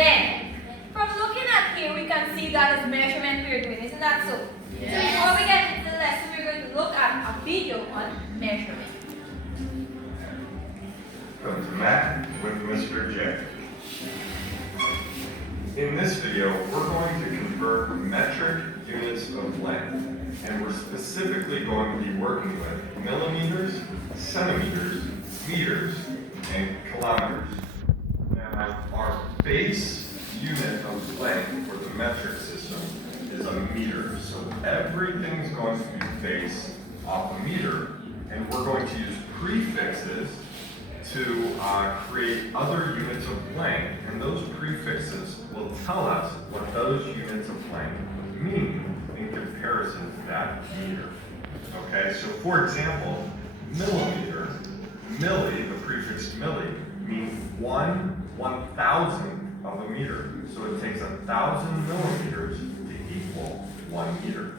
Then, from looking at here, we can see that is measurement we're doing. Isn't that so? Yes. So before we get into the lesson, we're going to look at a video on measurement. Welcome to Math with Mr. J. In this video, we're going to convert metric units of length, and we're specifically going to be working with millimeters, centimeters, meters, and kilometers. Now, our base unit of length for the metric system is a meter, so everything's going to be based off a meter, and we're going to use prefixes to create other units of length, and those prefixes will tell us what those units of length mean in comparison to that meter. Okay, so for example, millimeter, milli, the prefix milli, means 1/1000th of a meter. So it takes 1,000 millimeters to equal 1 meter.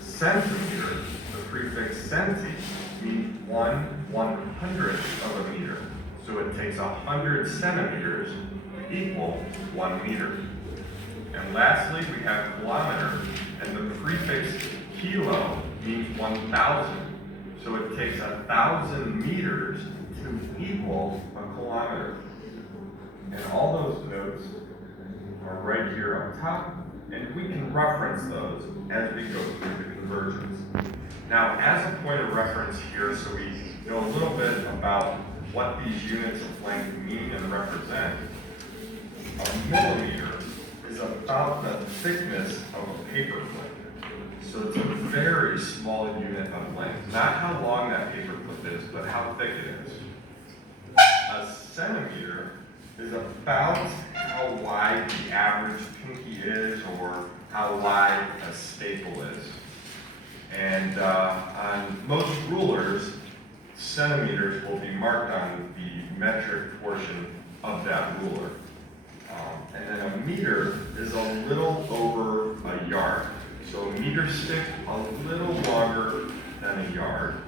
Centimeter, the prefix centi, means 1/100th of a meter. So it takes 100 centimeters to equal 1 meter. And lastly, we have kilometer, and the prefix kilo means 1,000. So it takes 1,000 meters to equal a kilometer. And all those notes are right here on top, and we can reference those as we go through the conversions. Now, as a point of reference here, so we know a little bit about what these units of length mean and represent, a millimeter is about the thickness of a paperclip. So it's a very small unit of length. Not how long that paperclip is, but how thick it is. A centimeter is about how wide the average pinky is, or how wide a staple is. And on most rulers, centimeters will be marked on the metric portion of that ruler. And then a meter is a little over a yard. So a meter stick a little longer than a yard.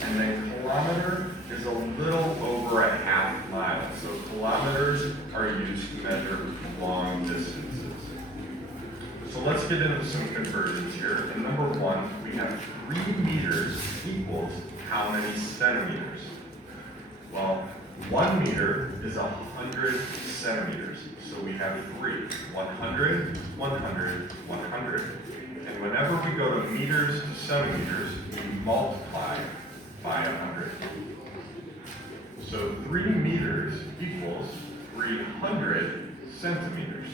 And then kilometer is a little over a half mile. So kilometers are used to measure long distances. So let's get into some conversions here. And number one, we have 3 meters equals how many centimeters? Well, 1 meter is 100 centimeters. So we have 3, 100, 100, 100. And whenever we go to meters to centimeters, we multiply by 100. So 3 meters equals 300 centimeters.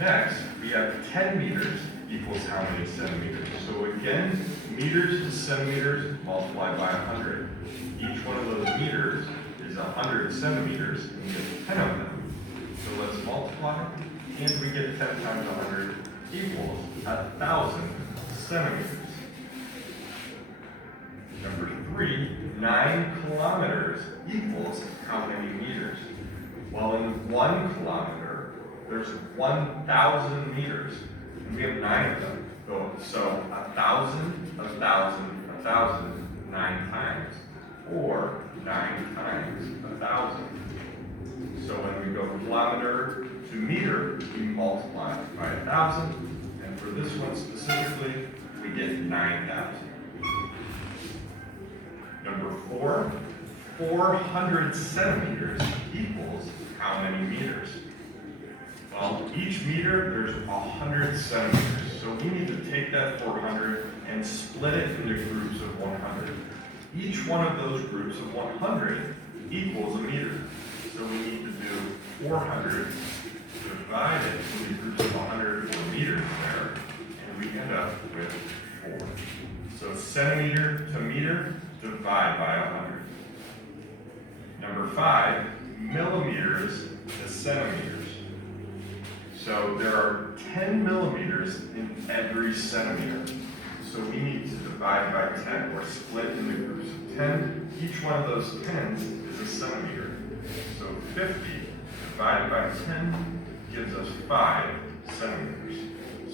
Next, we have 10 meters equals how many centimeters? So again, meters to centimeters multiplied by 100. Each one of those meters is 100 centimeters, and we get 10 of them. So let's multiply, and we get 10 times 100 equals 1,000 centimeters. Number 3, 9 kilometers equals how many meters? Well, in 1 kilometer, there's 1,000 meters, and we have 9 of them. So 1,000, 1,000, 1,000, 9 times, or 9 times 1,000. So when we go kilometer to meter, we multiply by 1,000, and for this one specifically, we get 9,000. Number 4, 400 centimeters equals how many meters? Well, each meter, there's 100 centimeters. So we need to take that 400 and split it into groups of 100. Each one of those groups of 100 equals a meter. So we need to do 400 divided into groups of 100 or meters there, and we end up with 4. So centimeter to meter, divide by 100. Number 5, millimeters to centimeters. So there are 10 millimeters in every centimeter. So we need to divide by 10, or split into groups of 10. Each one of those 10s is a centimeter. So 50 divided by 10 gives us 5 centimeters.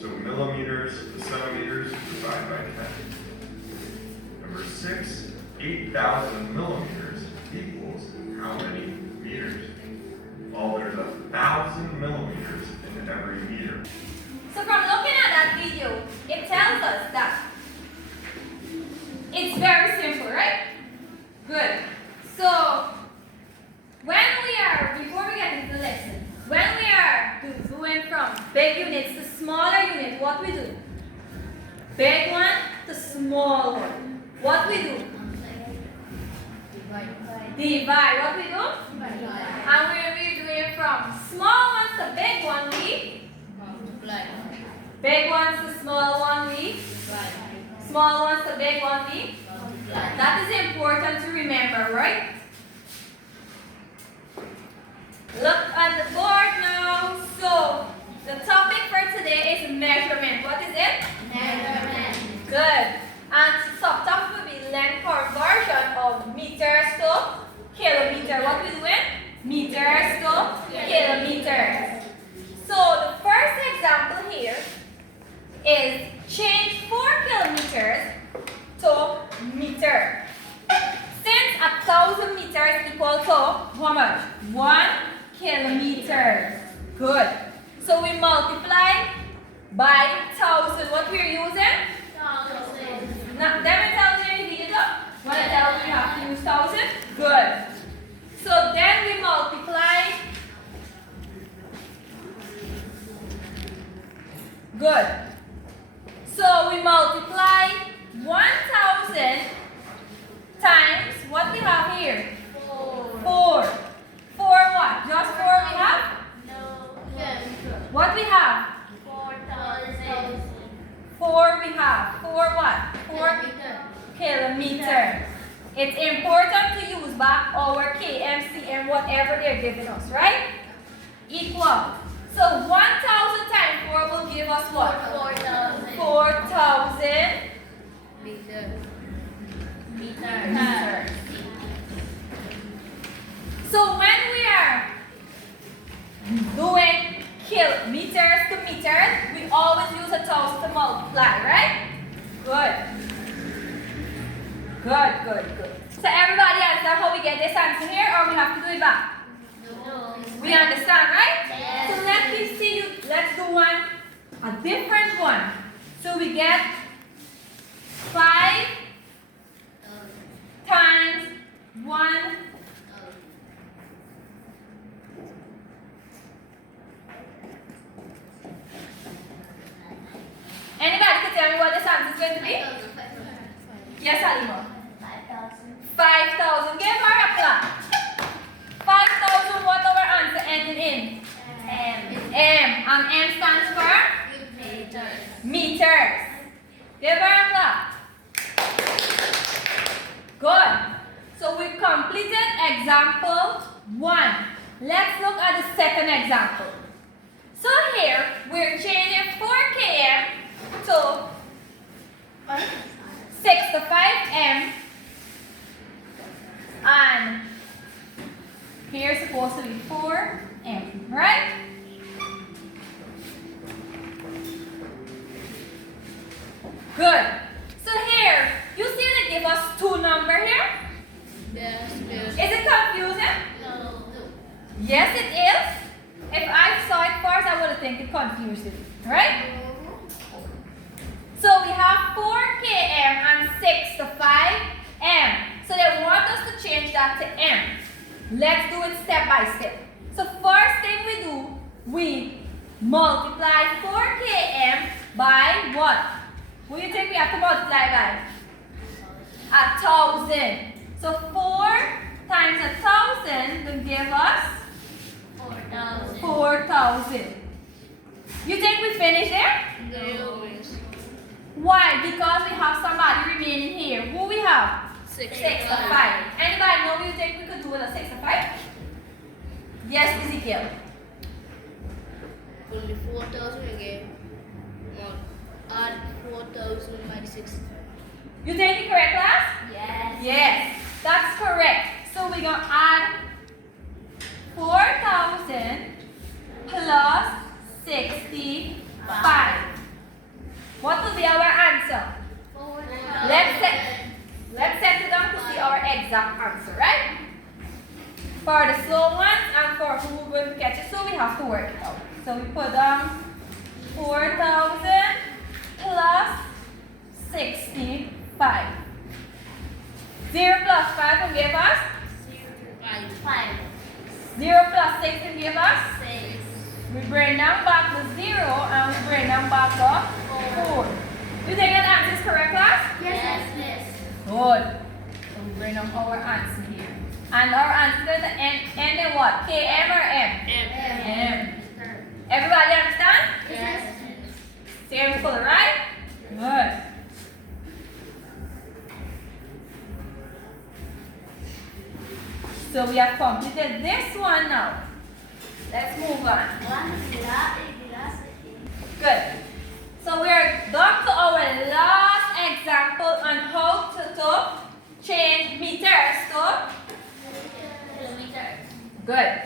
So millimeters to centimeters, divide by 10. Number 6, 8,000 millimeters equals how many meters? So from looking at that video, it tells us that it's very simple, right? Good. So before we get into the lesson, when we are doing from big units to smaller unit, what we do? Big one to small one. What we do? Divide. What we do? And when we're doing from small ones to big one, we multiply. Big ones to small one, we divide. Small ones to big one, we multiply. That is important to remember, right? Look at the board now. So the topic for today is measurement. What is it? Measurement. Good. And subtopic will be length conversion of meters to kilometer. What we doing? Meters to kilometers. So the first example here is change 4 kilometers to meter. Since 1,000 meters equal to how much? 1 kilometer. Good. So we multiply by 1,000. What we're using? 1,000. Now, then 1,000 in the video. When I tell you have to use 1,000. Good. So then we multiply. Good. So we multiply 1,000 times what we have here? 4. 4 what? Just 4 we have? No. Yes. What we have? 4,000. 4 we have. 4 what? 4 kilometers. It's important to use back our km, cm, whatever they're giving us, right? Equal. So 1,000 times 4 will give us what? 4,000. 4,000 Meters. meters. So when we are doing meters to meters, we always use 1,000 to multiply, right? Good. Good. So everybody understand how we get this answer here, or we have to do it back? No. We understand, right? Yes. So let's do a different one. So we get 5 times 1. Anybody can tell me what this answer is going to be? Yes, Halima. 5,000. Give her a clap. 5,000, what our answer ending in? M. M. And M stands for? Meters. Meters. Give her a clap. Good. So we completed example 1. Let's look at the second example. So here, we're changing 4 km to 65m. And here's supposed to be 4m, right? Good. So here, you see they give us 2 numbers here? Yes. Is it confusing? No. Yes, it is. If I saw it first, I would have think it confused me, right? So we have 4 km and 65m. So they want us to change that to m. Let's do it step by step. So first thing we do, we multiply 4 km by what? What do you think we have to multiply by? 1,000. So 4 times 1,000 will give us 4,000. 4,000. You think we finished there? No. Why? Because we have somebody remaining here. Who we have? 65. Anybody know what you think we could do with a 65? Yes, Ezekiel. Only 4,000 again. Add 4,000 by 65. You think it correct, class? Yes. Yes, that's correct. So we're going to add 4,000 plus 65. What will be our answer? 4,000. Let's set it down to see our exact answer, right? For the slow ones and for who will catch it, so we have to work it out. So we put down 4,000 plus 65. 0 plus 5 will give us? 5. 0 plus 6 will give us? 6. We bring them back to 0 and we bring them back to 4. You think that answer is correct, class? Yes, miss. Good. So we bring up our answer here. And our answer is going to end in what? KM or M? M. Everybody understand? Yes. Same color, right? Good. So we have completed this one now. Let's move on. Good. So we are down to our last example on how to change meters to Kilometer. good.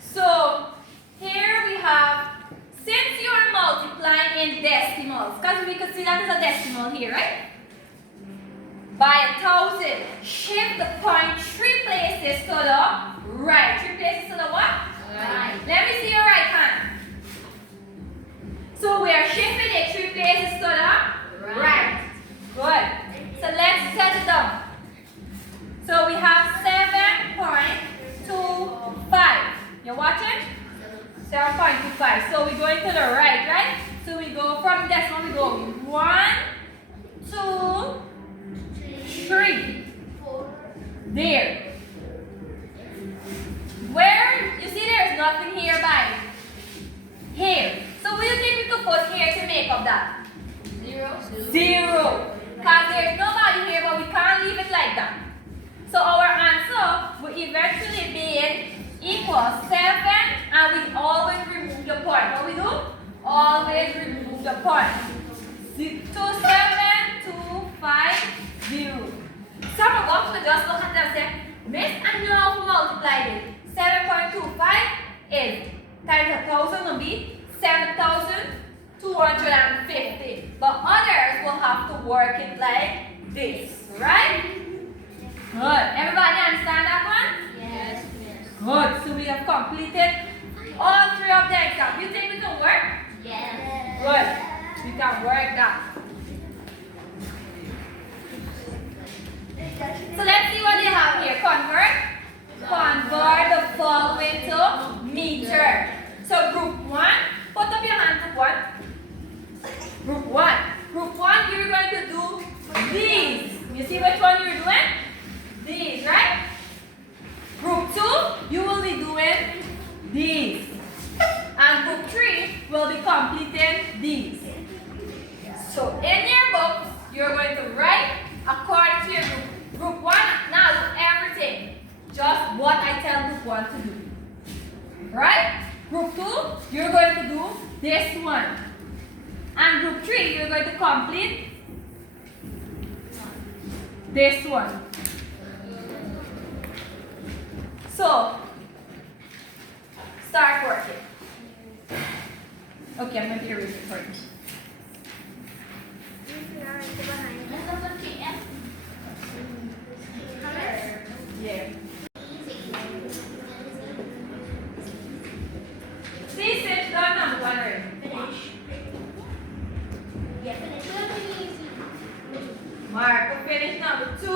So here we have, since you are multiplying in decimals, because we could see that as a decimal here, right? By 1,000, shift the point 3 places to the right. 3 places to the what? Right. Let me see your right hand. So we are shifting it 3 places to the right. Good. So let's set it down. So we have 7.25. You're watching? 7.25. So we're going to the right, right? So we go from decimal, we go 1, 2, 3. There. Where? You see there's nothing here by here. So what do you think we could put here to make up that? 0. 0. Because there's nobody here, but we can't leave it like that. So our answer will eventually be equals 7, and we always remove the point. What we do? Always remove the point. 2, 7, 2, 5, 0. Some of us will just look at them and say, Miss, I know who multiplied it. 7.25 is times 1,000 will be 7,250. But others will have to work it like this, right? Good. Everybody understand that one? Yes, miss. Good. So we have completed all 3 of the exams. You think we can work? Yes. Good. We can work that. So let's see what they have here. Convert the following to meter. So group 1, put up your hand, group 1. Group 1. Group 1, you're going to do these. You see which one you're doing? These, right? Group 2, you will be doing these. And group 3 will be completing these. So in your books, you're going to write according to your group. Group 1, now do everything. Just what I tell group 1 to do. Right? Group 2, you're going to do this one. And group 3, you're going to complete this one. So, start working. Okay, I'm going to erase it for you. Yeah. See, sit down number 1 already. Mark, finish number 2.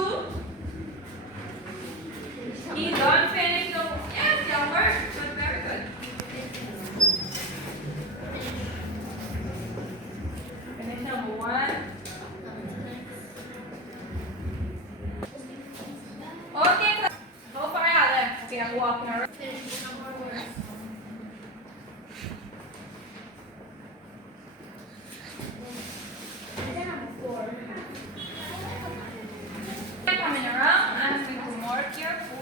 He done finish number. Yes, your work. Good, very good. Finish number 1. Okay, class. How far are you left? Okay, I'm walking around. Coming around and we do more careful.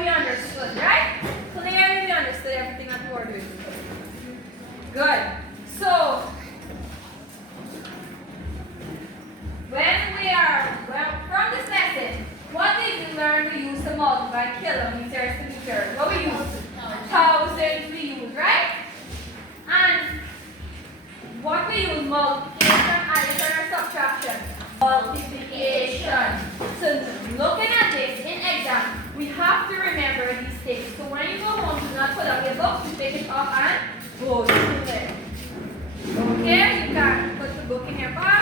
we understood, right? Clearly we understood everything that we were doing. Good. So, from this lesson, what did we learn? We use to multiply kilometers to meters. What we use? Thousands we use, right? And what we use? Multiplication, addition, or subtraction? Multiplication. So looking at this in exam, we have to remember these things. So when you go home, do not put up your book, you pick it up and go to it. Okay? You can put the book in your bag.